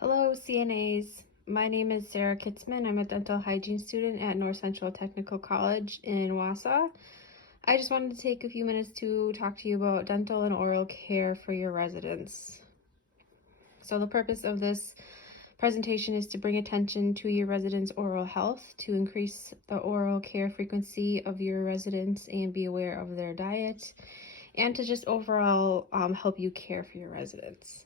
Hello, CNAs. My name is Sarah Kitzman. I'm a dental hygiene student at North Central Technical College in Wausau. I just wanted to take a few minutes to talk to you about dental and oral care for your residents. So the purpose of this presentation is to bring attention to your residents' oral health, to increase the oral care frequency of your residents and be aware of their diet, and to just overall help you care for your residents.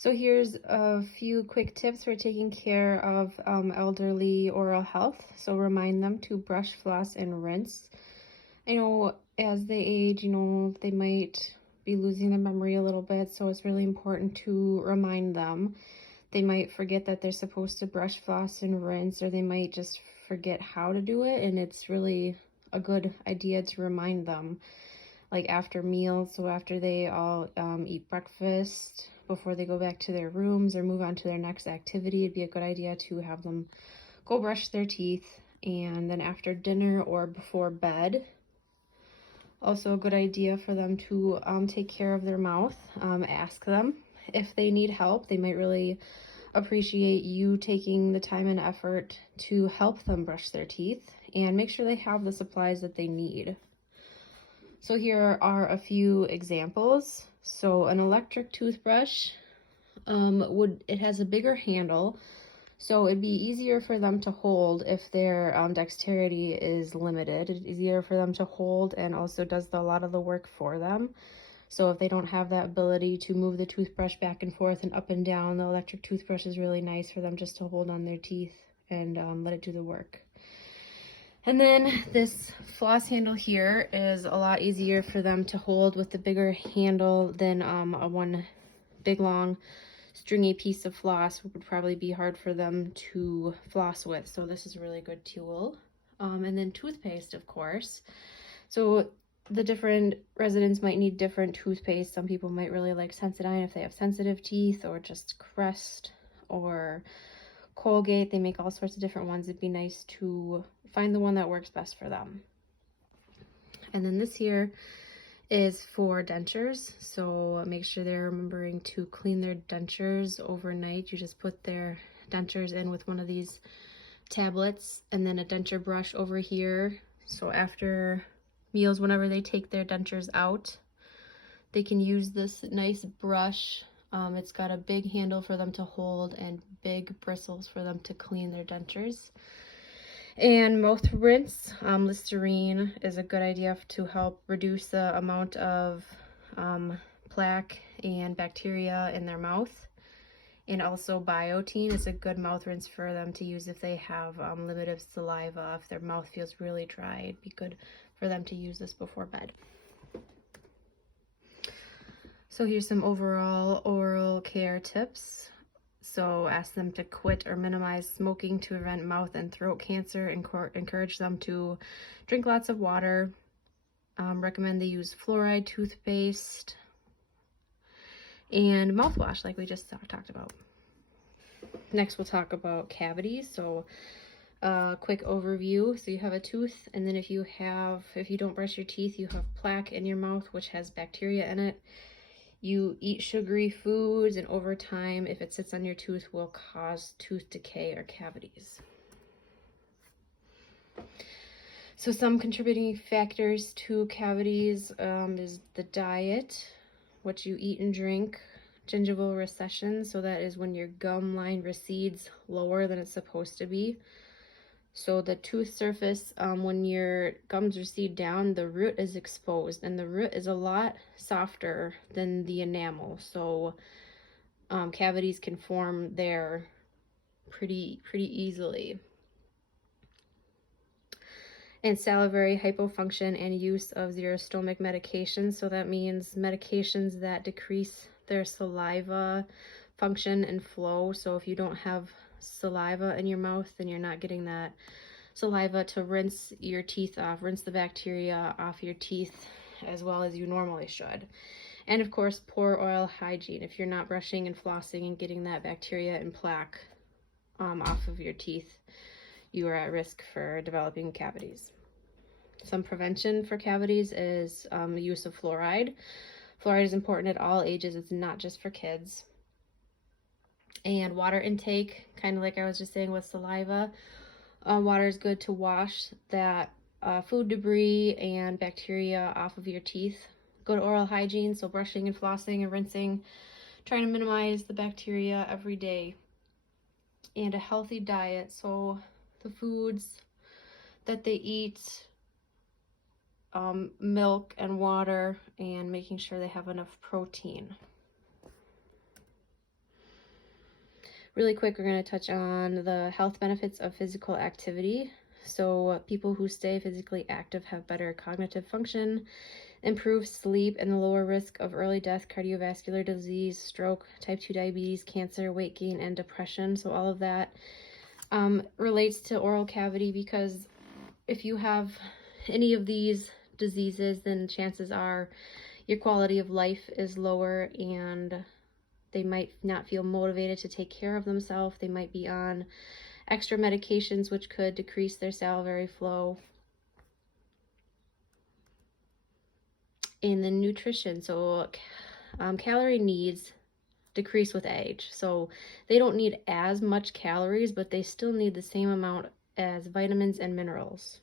So here's a few quick tips for taking care of elderly oral health. So remind them to brush, floss, and rinse. I know as they age, they might be losing their memory a little bit, so it's really important to remind them. They might forget that they're supposed to brush, floss, and rinse, or they might just forget how to do it, and it's really a good idea to remind them, like after meals, so after they all eat breakfast, before they go back to their rooms or move on to their next activity, it'd be a good idea to have them go brush their teeth. And then after dinner or before bed, also a good idea for them to take care of their mouth. Ask them if they need help. They might really appreciate you taking the time and effort to help them brush their teeth, and make sure they have the supplies that they need. So here are a few examples. So an electric toothbrush, it has a bigger handle, so it'd be easier for them to hold if their dexterity is limited. It's easier for them to hold and also does a lot of the work for them. So if they don't have that ability to move the toothbrush back and forth and up and down, the electric toothbrush is really nice for them just to hold on their teeth and let it do the work. And then this floss handle here is a lot easier for them to hold with the bigger handle than a one big long stringy piece of floss would probably be hard for them to floss with. So this is a really good tool. And then toothpaste, of course. So the different residents might need different toothpaste. Some people might really like Sensodyne if they have sensitive teeth, or just Crest or Colgate. They make all sorts of different ones. It'd be nice to find the one that works best for them. And then this here is for dentures, so make sure they're remembering to clean their dentures overnight. You just put their dentures in with one of these tablets and then a denture brush over here. So after meals, whenever they take their dentures out, they can use this nice brush. It's got a big handle for them to hold and big bristles for them to clean their dentures. And mouth rinse, Listerine is a good idea to help reduce the amount of plaque and bacteria in their mouth. And also Biotine is a good mouth rinse for them to use if they have limited saliva. If their mouth feels really dry, it'd be good for them to use this before bed. So here's some overall oral care tips. So ask them to quit or minimize smoking to prevent mouth and throat cancer. Encourage them to drink lots of water. Recommend they use fluoride toothpaste and mouthwash like we just talked about. Next we'll talk about cavities. So quick overview. So you have a tooth, and then if you don't brush your teeth, you have plaque in your mouth which has bacteria in it. You eat sugary foods, and over time, if it sits on your tooth, will cause tooth decay or cavities. So some contributing factors to cavities is the diet, what you eat and drink, gingival recession, so that is when your gum line recedes lower than it's supposed to be. So the tooth surface, when your gums recede down, the root is exposed, and the root is a lot softer than the enamel. So cavities can form there pretty easily. And salivary hypofunction and use of xerostomach medications. So that means medications that decrease their saliva function and flow. So if you don't have saliva in your mouth, then you're not getting that saliva to rinse your teeth off, rinse the bacteria off your teeth as well as you normally should. And of course, poor oral hygiene. If you're not brushing and flossing and getting that bacteria and plaque off of your teeth, you are at risk for developing cavities. Some prevention for cavities is the use of fluoride. Fluoride is important at all ages. It's not just for kids. And water intake, kind of like I was just saying with saliva. Water is good to wash that food debris and bacteria off of your teeth. Good oral hygiene, so brushing and flossing and rinsing, trying to minimize the bacteria every day. And a healthy diet, so the foods that they eat, milk and water, and making sure they have enough protein. Really quick, we're going to touch on the health benefits of physical activity. So people who stay physically active have better cognitive function, improved sleep, and the lower risk of early death, cardiovascular disease, stroke, type 2 diabetes, cancer, weight gain, and depression. So all of that relates to oral cavity, because if you have any of these diseases, then chances are your quality of life is lower, and they might not feel motivated to take care of themselves. They might be on extra medications, which could decrease their salivary flow. And then nutrition. So calorie needs decrease with age. So they don't need as much calories, but they still need the same amount as vitamins and minerals.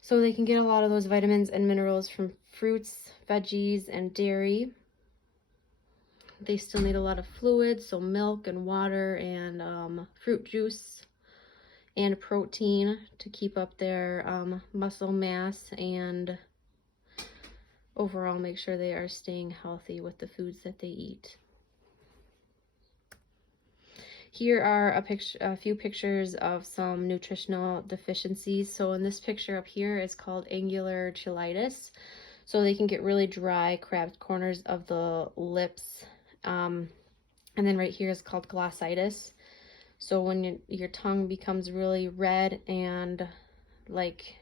So they can get a lot of those vitamins and minerals from fruits, veggies, and dairy. They still need a lot of fluids, so milk and water and fruit juice and protein to keep up their muscle mass and overall make sure they are staying healthy with the foods that they eat. Here are a few pictures of some nutritional deficiencies. So in this picture up here, it's called angular cheilitis. So they can get really dry, cracked corners of the lips. And then right here is called glossitis. So when your tongue becomes really red and like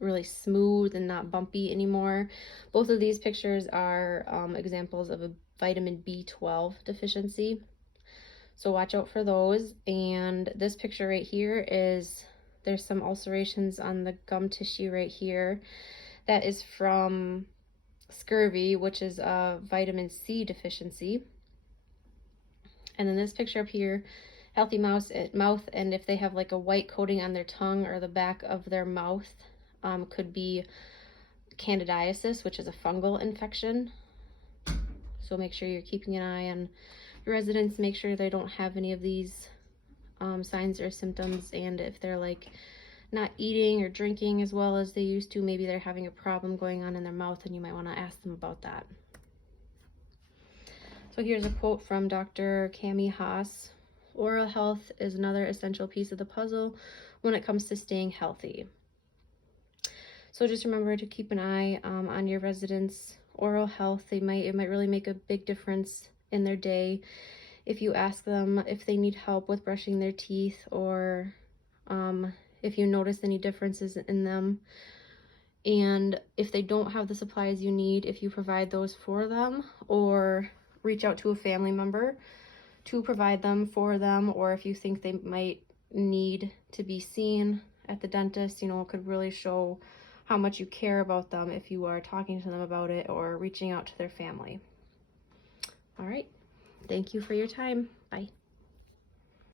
really smooth and not bumpy anymore. Both of these pictures are examples of a vitamin B12 deficiency. So watch out for those. And this picture right here is, there's some ulcerations on the gum tissue right here. That is from scurvy, which is a vitamin C deficiency. And then this picture up here, healthy mouth, and if they have like a white coating on their tongue or the back of their mouth, could be candidiasis, which is a fungal infection. So make sure you're keeping an eye on your residents, make sure they don't have any of these signs or symptoms. And if they're like not eating or drinking as well as they used to, maybe they're having a problem going on in their mouth, and you might want to ask them about that. So here's a quote from Dr. Cami Haas. Oral health is another essential piece of the puzzle when it comes to staying healthy. So just remember to keep an eye on your residents' oral health. It might really make a big difference in their day if you ask them if they need help with brushing their teeth, or if you notice any differences in them. And if they don't have the supplies you need, if you provide those for them, or reach out to a family member to provide them for them, or if you think they might need to be seen at the dentist, you know, it could really show how much you care about them if you are talking to them about it or reaching out to their family. All right. Thank you for your time. Bye.